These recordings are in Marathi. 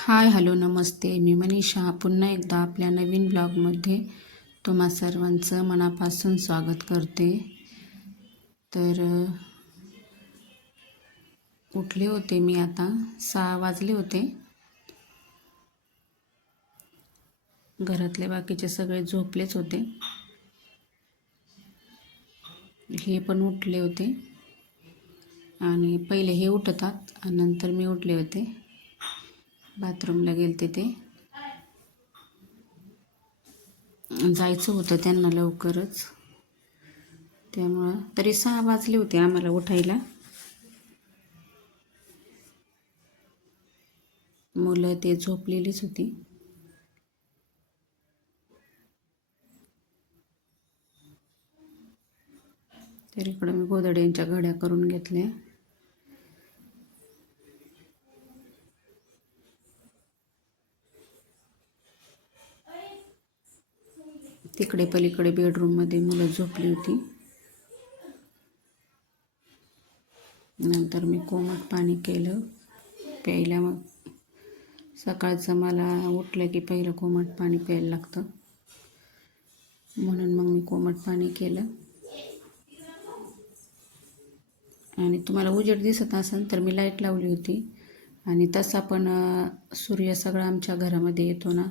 हाय हॅलो नमस्ते. मी मनीषा. पुन्हा एकदा आपल्या नवीन ब्लॉगमध्ये तुम्हा सर्वांचं मनापासून स्वागत करते. तर उठले होते मी आता. सहा वाजले होते. घरातले बाकीचे सगळे झोपलेच होते. हे पण उठले होते. आणि पहिले हे उठतात नंतर मी उठले होते. बाथरूमला गेलते ते. जायचं होतं त्यांना लवकरच. त्यामुळं तरी सहा वाजले होते आम्हाला उठायला. मुलं ते झोपलेलीच होती. तर इकडं मी गोदड्यांच्या घड्या करून घेतल्या. तिकडे पलीकडे बेडरूममध्ये मुलं झोपली होती. नंतर मी कोमट पाणी केलं. प्यायला मग सकाळचं मला उठलं की पहिलं कोमट पाणी प्यायला लागतं. म्हणून मग मी कोमट पाणी केलं. आणि तुम्हाला उजेड दिसत असेल तर मी लाइट लावली होती. आणि तसा पण सूर्य सगळा आमच्या घरामध्ये येतो ना.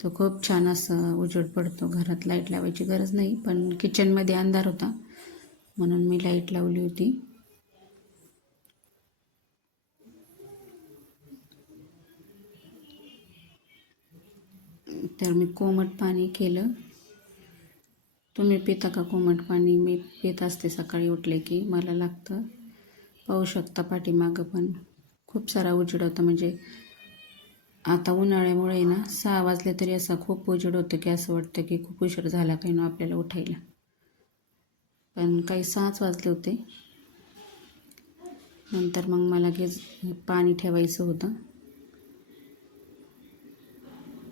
तर खूप छान असं उजेड पडतो. घरात लाइट लावायची गरज नाही पण किचनमध्ये अंधार होता. म्हणून मी लाइट लावली होती. तर मी कोमट पाणी केलं. तुम्ही पिता का कोमट पाणी? मी पित असते सकाळी उठले की मला लागतं. पाहू शकता पाठीमागं पण. खूप सारा उजेड होता म्हणजे आता उन्हाळ्यामुळे ना सहा वाजले तरी असा खूप उजेड होतं की असं वाटतं की खूप उशीर झाला काही ना आपल्याला उठायला. पण काही सहाच वाजले होते. नंतर मग मला गेज पाणी ठेवायचं होतं.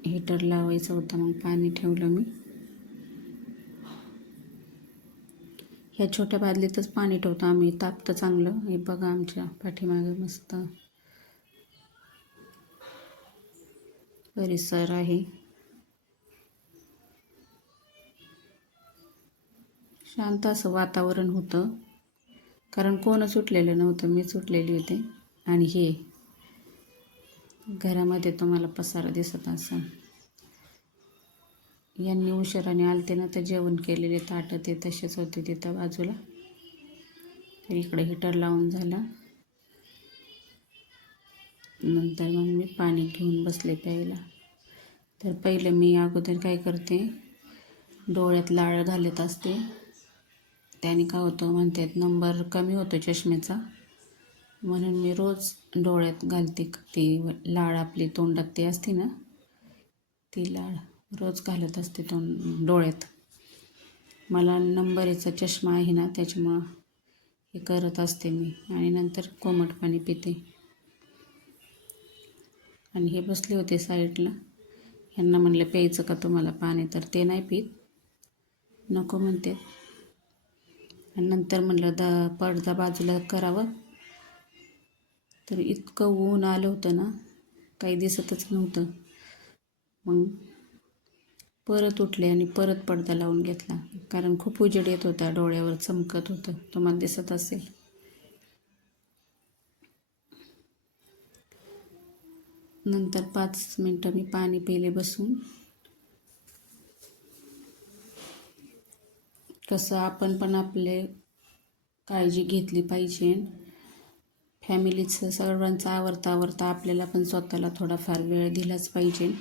हीटर लावायचं होतं मग पाणी ठेवलं मी. ह्या छोट्या बादलीतच पाणी ठेवतो आम्ही तापतं चांगलं. हे बघा आमच्या पाठीमागे मस्त परिसर आहे. शांत असं वातावरण होतं. कारण कोणच सुटलेलं नव्हतं. मी सुटलेली होते. आणि हे घरामध्ये तुम्हाला पसारा दिसत असं यांनी उशिराने आलते ना तर जेवण केलेले ताटं ते तसेच होते तिथं बाजूला. तर इकडे हिटर लावून झाला. नंतर मग मी पाणी घेऊन बसले प्यायला. तर पहिलं मी अगोदर काय करते डोळ्यात लाळ घालत असते. त्याने काय होतं म्हणतात नंबर कमी होतो चष्मेचा म्हणून मी रोज डोळ्यात घालते ती लाळ आपली तोंडात ती असते ना ती लाळ रोज घालत असते तोंड डोळ्यात. मला नंबरीचा चष्मा आहे ना त्याच्यामुळं हे करत असते मी आणि नंतर कोमट पाणी पिते. आणि हे बसले होते साईडला. ह्यांना म्हणलं प्यायचं का तुम्हाला पाणी? तर ते नाही पित. नको म्हणते. आणि नंतर म्हणलं दा पडदा बाजूला करावं. तर इतकं ऊन आलं होतं ना काही दिसतच नव्हतं. मग परत उठले आणि परत पडदा लावून घेतला. कारण खूप उजेड येत होता डोळ्यावर चमकत होतं. तुम्हाला दिसत असेल. नंतर पाच मिनटं मी पाणी पिले बसून. कसं आपण पण आपले काळजी घेतली पाहिजे. फॅमिलीचं सर्वांचं आवरता आवरता आपल्याला पण स्वतःला थोडाफार वेळ दिलाच पाहिजे.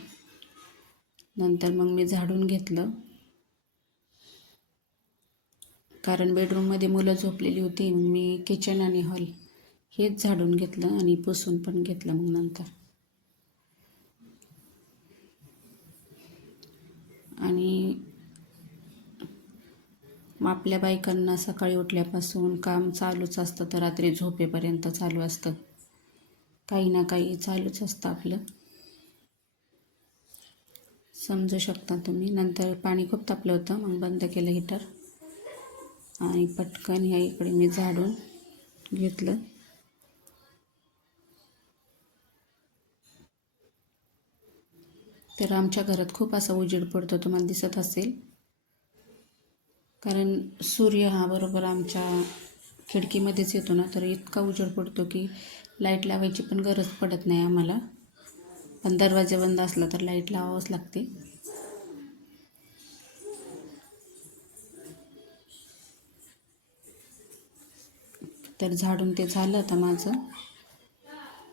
नंतर मग मी झाडून घेतलं. कारण बेडरूममध्ये मुलं झोपलेली होती मी किचन आणि हॉल हेच झाडून घेतलं आणि पुसून पण घेतलं मग नंतर. आणि मग आपल्या बायकांना सकाळी उठल्यापासून काम चालूच असतं तर रात्री झोपेपर्यंत चालू असतं. काही ना काही चालूच असतं आपलं. समजू शकता तुम्ही. नंतर पाणी खूप तापलं होतं मग बंद केलं हिटर आणि पटकन ह्या इकडे मी झाडून घेतलं. तर आमच्या घरात खूप असा उजेड पडतो तुम्हाला दिसत असेल. कारण सूर्य हा बरोबर आमच्या खिडकीमध्येच येतो ना तर इतका उजेड पडतो की लाइट लावायची पण गरज पडत नाही आम्हाला. पण दरवाजा बंद असला तर लाइट लावावंच लागते. तर झाडून ते झालं आता माझं.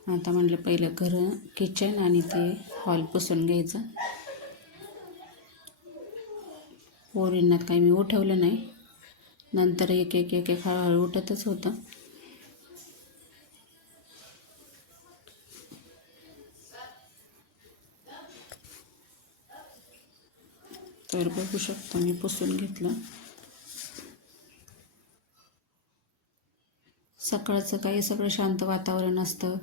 आता म्हटलं पहिलं घर किचन आणि ते हॉल पुसून घ्यायचं. पोरींना काही मी उठवलं नाही. नंतर एक एक एक एक हळूहळू उठतच होतं. तर बघू शकतो मी पुसून घेतलं. सकाळचं काही सगळं शांत वातावरण असतं.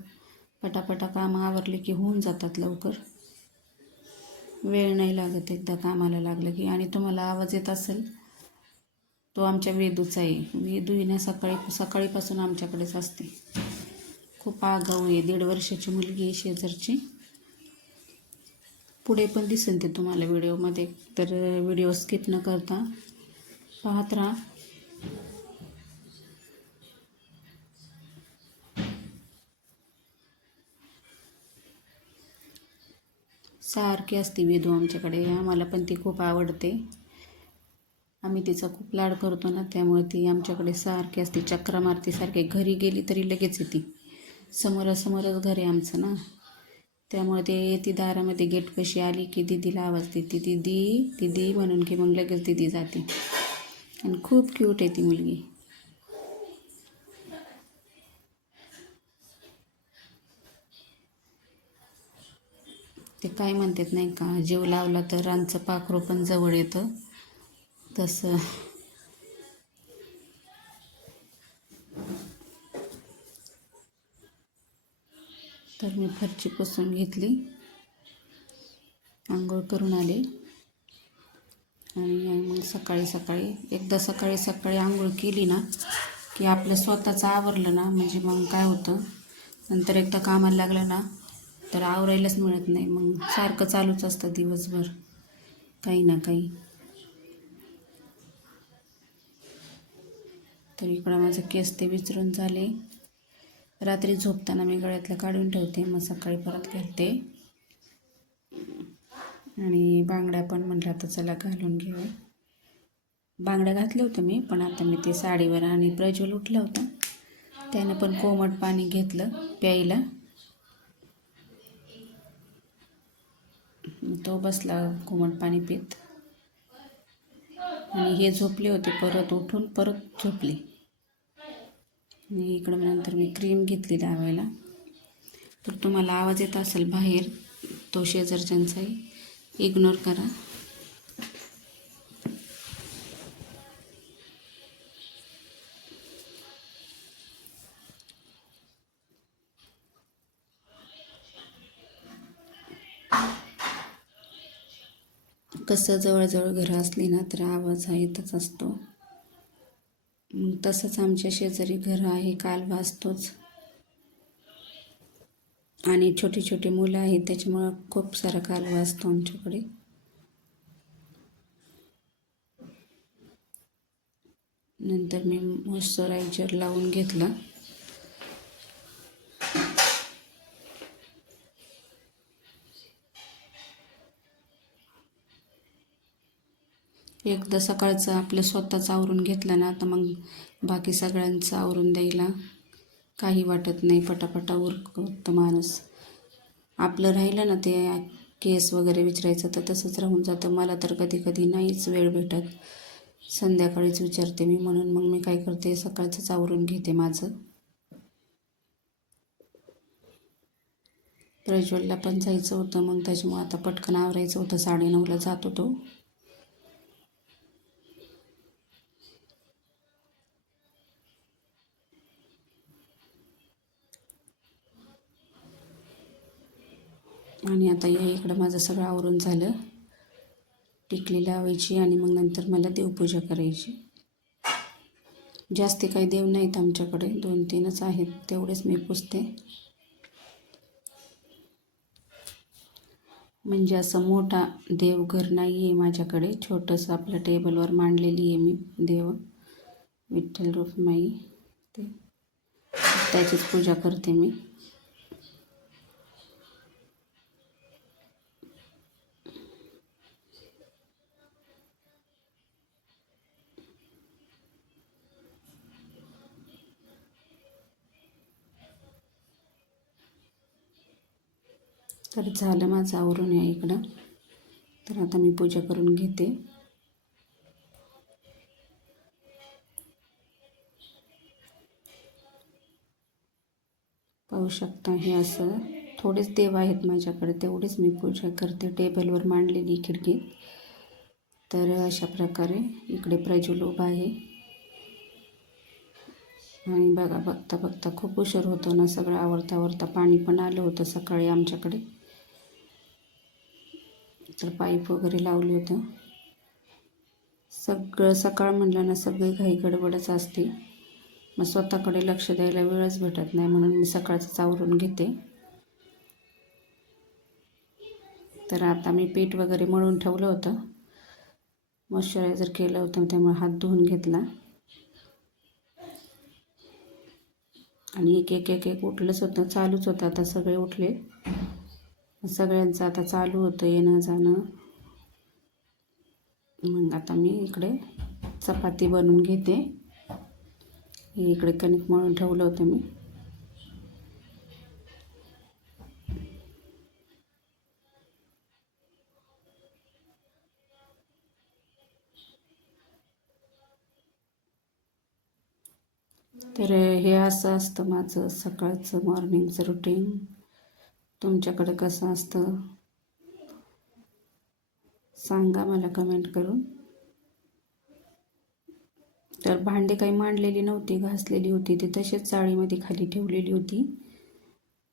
पटापटा कामं आवरली की होऊन जातात लवकर. वेळ नाही लागत एकदा कामाला लागलं की आणि तुम्हाला आवाज येत असेल तो आमच्या वेदूचा आहे. वेदू हिने सकाळी सकाळीपासून आमच्याकडेच असते. खूप आगाऊ आहे. दीड वर्षाची मुलगी आहे शेजारची. पुढे पण दिसेल ते तुम्हाला व्हिडिओमध्ये. तर व्हिडिओ स्किप न करता पाहत राहा. सारखी असते वेदू आमच्याकडे. आम्हाला पण ती खूप आवडते. आम्ही तिचा खूप लाड करतो ना त्यामुळे ती आमच्याकडे सारखी असते. चक्रा मारती सारखी. घरी गेली तरी लगेच येते. समोरासमोरच घर आहे आमचं ना. त्यामुळे ते ती दारामध्ये गेट कशी आली की दिदीला आवाज देते. दिदी दिदी म्हणून की मग लगेच दिदी जाते. आणि खूप क्यूट आहे ती मुलगी. ते काय म्हणतात नाही का जीव लावला तर रानचं पाखरू पण जवळ येतं. तसं. तर मी फरची पुसून घेतली. आंघोळ करून आले. आणि मग सकाळी सकाळी एकदा सकाळी सकाळी आंघोळ केली ना की आपलं स्वतःचं आवरलं ना म्हणजे मग काय होतं? नंतर एकदा कामाला लागलं ना तर आवरायलाच मिळत नाही. मग सारखं चालूच असतं दिवसभर. काही ना काही. तर इकडं माझं केस ते विचरून झाले. रात्री झोपताना मी गळ्यातलं काढून ठेवते. मग सकाळी परत घालते आणि बांगड्या पण म्हटलं आता चला घालून घेऊ. बांगड्या घातल्या होत्या मी पण आता मी ते साडीवर आणि प्रज्वल उठला होता. त्यानं पण कोमट पाणी घेतलं प्यायला. तो बसला घुमट पाणी पित. आणि हे झोपले होते परत उठून परत झोपले. आणि इकडं नंतर मी क्रीम घेतली लावायला. तर तुम्हाला आवाज येत असेल बाहेर तो शेजारच्यांचाही. इग्नोर करा. कसं जवळजवळ घरं असली ना तर आवाज हा येतच असतो. मग तसंच आमच्या शेजारी घर आहे कालवा असतोच आणि छोटी छोटी मुलं आहेत त्याच्यामुळं खूप सारा कालवा असतो आमच्याकडे. नंतर मी मॉइश्चरायझर लावून घेतला. एकदा सकाळचं आपलं स्वतःचं आवरून घेतलं ना तर मग बाकी सगळ्यांचं आवरून द्यायला काही वाटत नाही. पटापटा उरकतं माणूस. आपलं राहिलं ना ते केस वगैरे विचारायचं तर तसंच राहून जातं. मला तर कधी कधी नाहीच वेळ भेटत. संध्याकाळीच विचारते मी म्हणून. मग मी काय करते? सकाळचंच आवरून घेते माझं. प्रज्वलला पण जायचं होतं. मग त्याच्यामुळं आता पटकन आवरायचं होतं. साडेनऊला जात होतो. आणि आता या इकडं माझं सगळं आवरून झालं. टिकली लावायची आणि मग नंतर मला देवपूजा करायची. जास्ती काही देव नाहीत आमच्याकडे. दोन तीनच आहेत. तेवढेच मी पुसते. म्हणजे असं मोठा देवघर नाही आहे माझ्याकडे. छोटंसं आपल्या टेबलवर मांडलेली आहे मी देव. विठ्ठल रुक्माई ते. त्याचीच पूजा करते मी. तर झालं माझं आवरून या इकडं. तर आता मी पूजा करून घेते. पाहू शकता हे असं थोडेच देव आहेत माझ्याकडे तेवढेच मी पूजा करते. टेबलवर मांडलेली खिडकीत तर अशा प्रकारे इकडे प्रज्वल उभा आहे. आणि बघा बघता बघता खूप उशीर होतो ना सगळं आवरता आवरता पाणी पण आलं होतं सकाळी आमच्याकडे. तर पाईप वगैरे लावले होतं. सगळं सकाळ म्हणलं ना सगळी घाई गडबडच असते. मग स्वतःकडे लक्ष द्यायला वेळच भेटत नाही म्हणून मी सकाळचंच आवरून घेते. तर आता मी पीठ वगैरे मळून ठेवलं होतं. मॉइश्चरायझर केलं होतं त्यामुळे हात धुवून घेतला. आणि एक एक एक एक उठलंच होतं चालूच होतं आता सगळे उठले. सगळ्यांचं आता चालू होतं येणं जाणं. मग आता मी इकडे चपाती बनवून घेते. इकडे कणिक मळून ठेवलं होतं मी. तर हे असं असतं माझं सकाळचं मॉर्निंगचं रुटीन तुमच्याकडे कसं असतं? सांगा मला कमेंट करून. तर भांडे काही मांडलेली नव्हती घासलेली होती. ती तशीच चाळीमध्ये खाली ठेवलेली होती.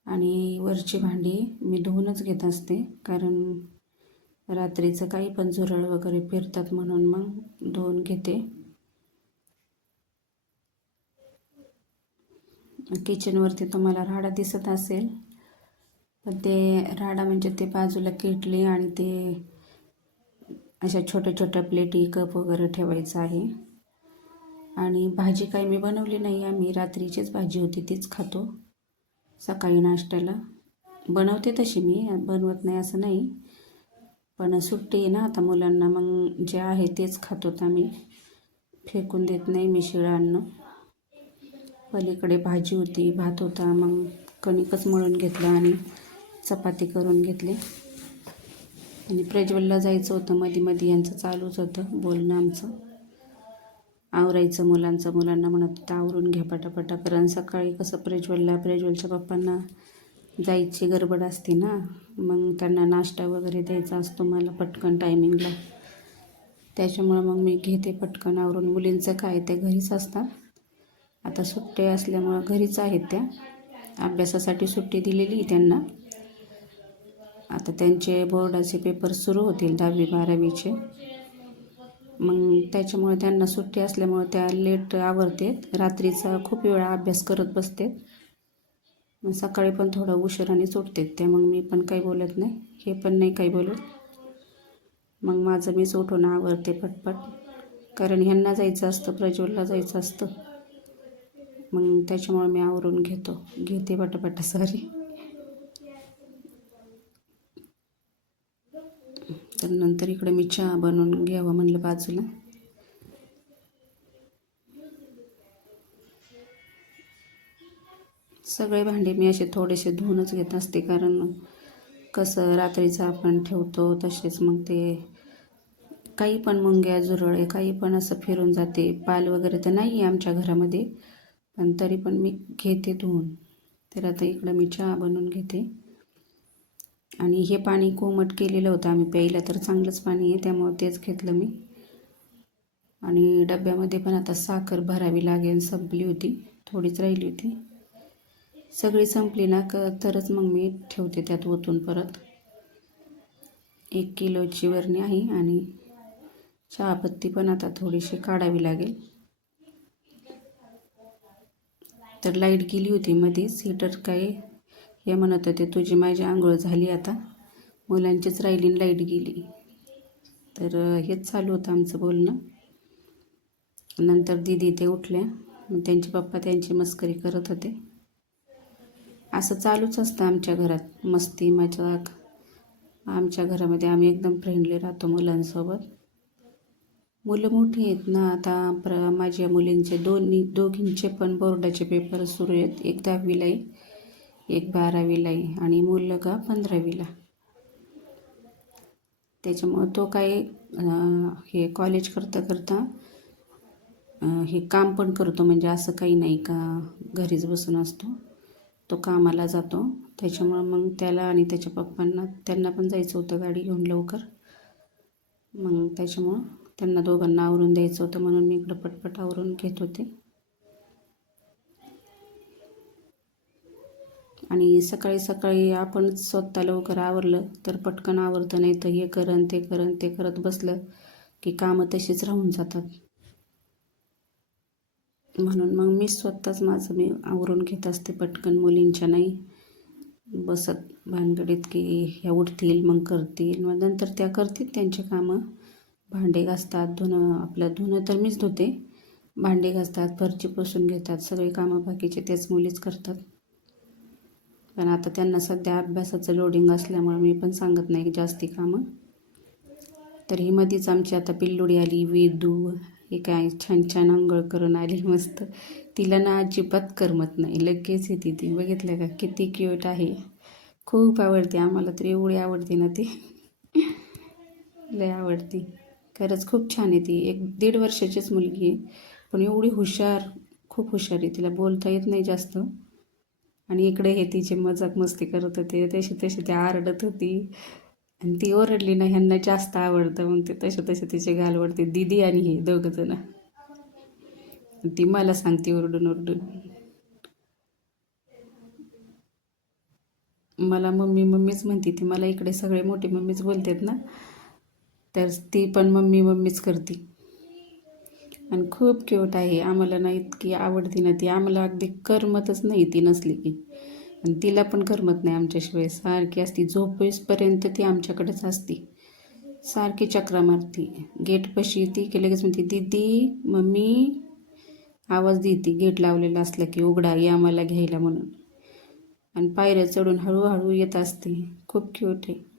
आणि वरची भांडी मी धुवूनच घेत असते. कारण रात्रीचं काही पण झुरळ वगैरे फिरतात म्हणून मग धुवून घेते. किचनवरती तुम्हाला राडा दिसत असेल. पण ते राडा म्हणजे ते बाजूला किटली आणि ते अशा छोट्या छोट्या प्लेटी कप वगैरे ठेवायचं आहे. आणि भाजी काही मी बनवली नाही. आम्ही रात्रीचीच भाजी होती तीच खातो. सकाळी नाश्त्याला. बनवते तशी मी बनवत नाही असं नाही. पण सुट्टी आहे ना आता मुलांना मग जे आहे तेच खातो आम्ही. फेकून देत नाही मी शिळं अन्न पलीकडे भाजी होती भात होता मग कणिकच मळून घेतलं आणि चपाती करून घेतली. आणि प्रज्वलला जायचं होतं मध्ये मध्ये यांचं चालूच होतं बोलणं आमचं. आवरायचं मुलांचं मुलांना म्हणत होतं आवरून घ्या पटापटा कारण सकाळी कसं प्रज्वलला प्रज्वलच्या पप्पांना जायची गडबड असते ना मग त्यांना नाश्ता वगैरे द्यायचा असतो मला पटकन टायमिंगला त्याच्यामुळं मग मी घेते पटकन आवरून. मुलींचं काय ते घरीच असतात. आता सुट्टे असल्यामुळं घरीच आहेत त्या. अभ्यासासाठी सुट्टी दिलेली त्यांना. आता त्यांचे बोर्डाचे पेपर सुरू होतील दहावी बारावीचे. मग त्याच्यामुळे त्यांना सुट्टी असल्यामुळे त्या लेट आवरतेत रात्रीचा खूप वेळा अभ्यास करत बसते. मग सकाळी पण थोडं उशिराने सुटतेत त्या मग मी पण काही बोलत नाही. हे पण नाही काही बोलत. मग माझं मीच उठून आवरते पटपट. कारण ह्यांना जायचं असतं प्रज्वलला जायचं असतं. मग त्याच्यामुळे मी आवरून घेतो. घेते पटापटा सॉरी. तर नंतर इकडे मी चहा बनवून घ्यावं म्हणलं बाजूला. सगळे भांडे मी असे थोडेसे धुवूनच घेत असते कारण कसं रात्रीचं आपण ठेवतो तसेच मग ते काही पण मुंग्या झुरळे काही पण असं फिरून जाते. पाल वगैरे तर नाही आहे आमच्या घरामध्ये पण तरी पण मी घेते धुवून. तर आता इकडं मी चहा बनवून घेते. आणि हे पाणी कोमट केलेलं होतं. आम्ही प्यायला तर चांगलंच पाणी आहे त्यामुळं तेच घेतलं मी. आणि डब्यामध्ये पण आता साखर भरावी लागेल संपली होती थोडीच राहिली होती. सगळी संपली ना क तरच मग मी ठेवते त्यात ओतून परत. एक किलोची वरणी आहे आणि चहापत्ती पण आता थोडीशी काढावी लागेल. तर लाइट गेली होती मध्येच हीटर काही हे म्हणत होते तुझी माझी आंघोळ झाली आता. मुलांचीच राहिली लाइट गेली. तर हेच चालू होतं आमचं बोलणं. नंतर दिदी ते उठल्या. मग त्यांचे पप्पा त्यांची मस्करी करत होते. असं चालूच असतं आमच्या घरात. मस्ती मजाक. आमच्या घरामध्ये आम्ही एकदम फ्रेंडली राहतो मुलांसोबत. मुलं मोठी आहेत ना आता प्र माझ्या मुलींचे दोन्ही दोघींचे पण बोर्डाचे पेपर सुरू आहेत. एक दहावीला आहे. एक बारावीला आहे आणि मुलगा पंधरावीला. त्याच्यामुळं तो काय हे कॉलेज करता करता हे काम पण करतो. म्हणजे असं काही नाही का घरीच बसून असतो. तो कामाला जातो. त्याच्यामुळं मग त्याला आणि त्याच्या पप्पांना त्यांना पण जायचं होतं गाडी घेऊन लवकर. मग त्याच्यामुळं त्यांना दोघांना आवरून द्यायचं होतं म्हणून मी इकडं पटपट आवरून घेत होते. आणि सकाळी सकाळी आपण स्वतः लवकर आवरलं तर पटकन आवरतं नाही तर हे करन ते करन ते करत बसलं की कामं तशीच राहून जातात. म्हणून मग मी स्वतःच माझं मी आवरून घेत असते पटकन मुलींच्या नाही. बसत भानगडीत की ह्या उठतील मग करतील. मग नंतर त्या करतील त्यांचे कामं. भांडे घासतात धुणं आपलं धुणं तर मीच धुते. भांडे घासतात फरची पुसून घेतात सगळे कामं बाकीचे त्याच मुलीच करतात. पण आता त्यांना सध्या अभ्यासाचं लोडिंग असल्यामुळे मी पण सांगत नाही जास्ती कामं. तर ही मधीच आमची आता पिल्लुडी आली वेदू हे काय छान छान आंघोळ करून आली मस्त. तिला ना अजिबात करमत नाही. लगेच येते ती. बघितलं का? किती क्यूट आहे. खूप आवडते आम्हाला तर. एवढी आवडते ना ती. लय आवडती. खरंच खूप छान आहे ती. एक दीड वर्षाचीच मुलगी आहे. पण एवढी हुशार खूप हुशार आहे. तिला बोलता येत नाही जास्त. आणि इकडे हे तिचे मजाक मस्ती करत होते तशी तशी ती आरडत होती. आणि ती ओरडली ना ह्यांना जास्त आवडतं. मग ते तसे तसे तिचे घालवडते दिदी आणि हे दोघं जण. ती मला सांगते ओरडून ओरडून. मला मम्मी मम्मीच म्हणते ती मला इकडे सगळे मोठी मम्मीच बोलतात ना. तर ती पण मम्मी मम्मीच करते. आणि खूप क्यूट आहे. आम्हाला ना इतकी आवडती ना ती आम्हाला अगदी करमतच नाही ती नसली की. आणि तिला पण करमत नाही आमच्याशिवाय. सारखी असती. झोपेसपर्यंत ती आमच्याकडेच असती. सारखी चक्रा मारती. गेटपाशी ती की लगेच म्हणते दीदी मम्मी आवाज देते. गेट लावलेला असला की उघडा या आम्हाला घ्यायला म्हणून. आणि पायऱ्या चढून हळूहळू येत असते. खूप क्यूट आहे.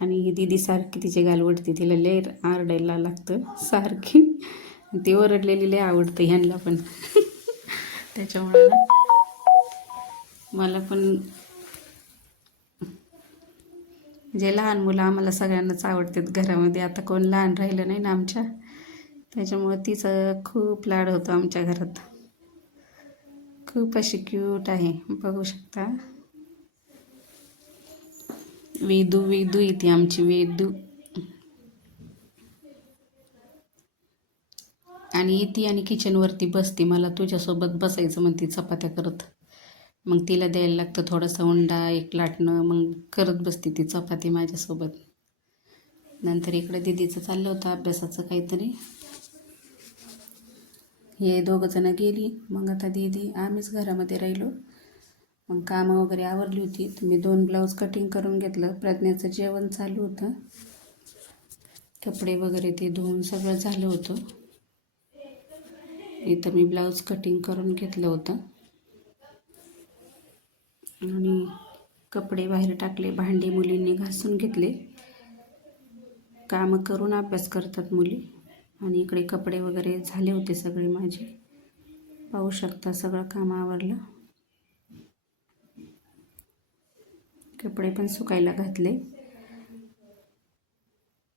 आणि ही दिदी सारखी तिचे गालवडते तिला लय आरडायला लागतं सारखी. ती ओरडलेली लय आवडतं ह्यांना पण. त्याच्यामुळे मला पण जे लहान मुलं आम्हाला सगळ्यांनाच आवडतात घरामध्ये आता कोण लहान राहिलं नाही ना आमच्या. त्याच्यामुळं तिचं खूप लाड होतो आमच्या घरात. खूप अशी क्यूट आहे बघू शकता. वेदू वेदू येते आमची वेदू. आणि ती आणि किचनवरती बसते. मला तुझ्यासोबत बसायचं म्हणते चपात्या करत. मग तिला द्यायला लागतं थोडासा उंडा एक लाटणं मग करत बसते ती चपाती माझ्यासोबत. नंतर इकडं दिदीचं चाललं होतं अभ्यासाचं काहीतरी. हे दोघंजणं गेली. मग आता दीदी आम्हीच घरामध्ये राहिलो. मग कामं वगैरे आवरली होती. तर मी दोन ब्लाऊज कटिंग करून घेतलं. प्रज्ञाचं जेवण चालू होतं. कपडे वगैरे ते धुवून सगळं झालं होतं. इथं मी ब्लाऊज कटिंग करून घेतलं होतं. आणि कपडे बाहेर टाकले. भांडी मुलींनी घासून घेतले. कामं करून अभ्यास करतात मुली. आणि इकडे कपडे वगैरे झाले होते सगळे माझे. पाहू शकता सगळं काम आवरलं. कपडे पण सुकायला घातले.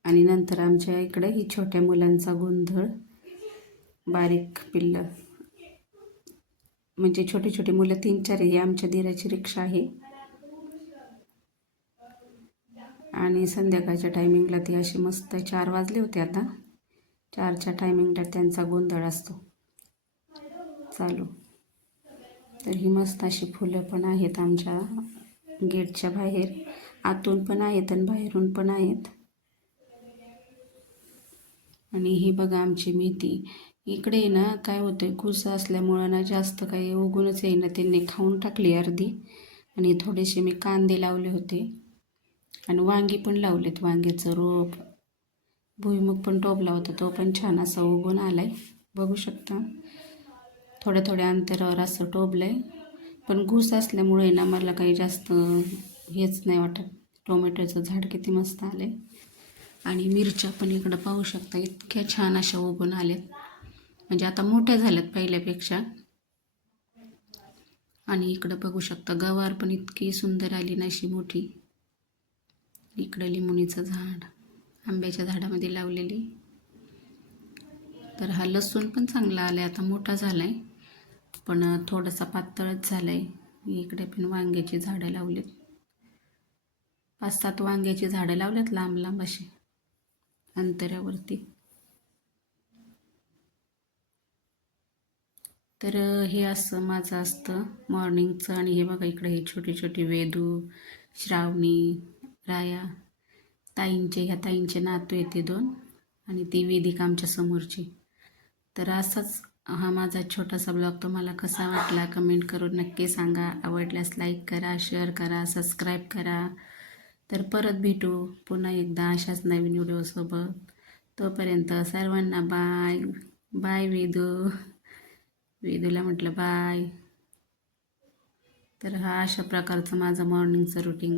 आणि नंतर आमच्या इकडे ही छोट्या मुलांचा गोंधळ बारीक पिल्लं. म्हणजे छोटी छोटी मुलं तीन चार ही आमच्या दिराची रिक्षा आहे. आणि संध्याकाळच्या टायमिंगला ती अशी मस्त चार वाजले होते आता. चारच्या टायमिंगला त्यांचा गोंधळ असतो. चालू. तर ही मस्त अशी फुलं पण आहेत आमच्या गेटच्या बाहेर. आतून पण आहेत आणि बाहेरून पण आहेत. आणि ही बघा आमची मेथी. इकडे ना काय होतं कुसं असल्यामुळं ना जास्त काही उगूनच येईना. त्यांनी खाऊन टाकली अर्धी. आणि थोडेसे मी कांदे लावले होते. आणि वांगी पण लावलेत वांग्याचं रोप. भुईमुग पण टोपला होता तो पण छान असा उगून आला आहे बघू शकता. थोड्या थोड्या अंतरावर असं टोबलं आहे पण घूस असल्यामुळे ना मला काही जास्त हेच नाही वाटत. टोमॅटोचं झाड किती मस्त आले आणि मिरच्या पण इकडं पाहू शकता इतक्या छान अशा उगून आल्यात. म्हणजे आता मोठ्या झाल्यात पहिल्यापेक्षा. आणि इकडं बघू शकता गवार पण इतकी सुंदर आली ना अशी मोठी. इकडं लिंबुणीचं झाड आंब्याच्या झाडामध्ये लावलेली. तर हा लसूण पण चांगला आला आहे आता मोठा झाला आहे पण थोडंसं पातळच झालं आहे इकडे पण वांग्याची झाडं लावलीत. पाच सात वांग्याची झाडं लावल्यात लांब लांब अशी अंतरावरती. तर हे असं माझं असतं मॉर्निंगचं आणि हे बघा इकडे हे छोटे छोटे वेदू श्रावणी राया ताईंचे ह्या ताईंचे नातू येते दोन आणि ती वेदिका आमच्या समोरची. तर असाच हा माझा छोटासा ब्लॉग तुम्हाला कसा वाटला कमेंट करून नक्की सांगा. आवडल्यास लाईक करा शेअर करा सबस्क्राईब करा. तर परत भेटू पुन्हा एकदा अशाच नवीन व्हिडिओसोबत तोपर्यंत सर्वांना बाय बाय वेदू. वेदूला म्हटलं बाय तर हा अशा प्रकारचं माझं मॉर्निंगचं रुटीन